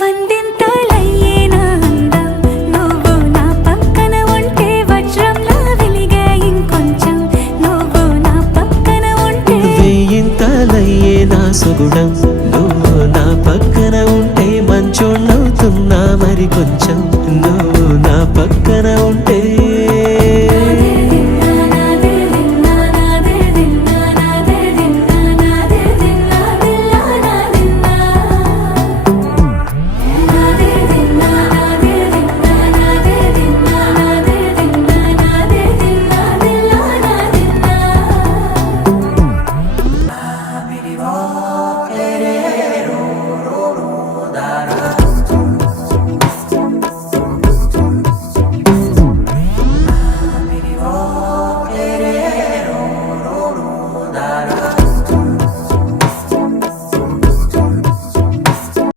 వందింతలయ్యేనా అందం నువ్వు నా పక్కన ఉంటే వజ్రంలా వెలిగే ఇంకొంచెం నువ్వు నా పక్కన ఉంటే వేయింతలయ్యేనా సుగుణం నువ్వు నా పక్కన ఉంటే మంచోణ్ణవుతున్నా మరి కొంచెం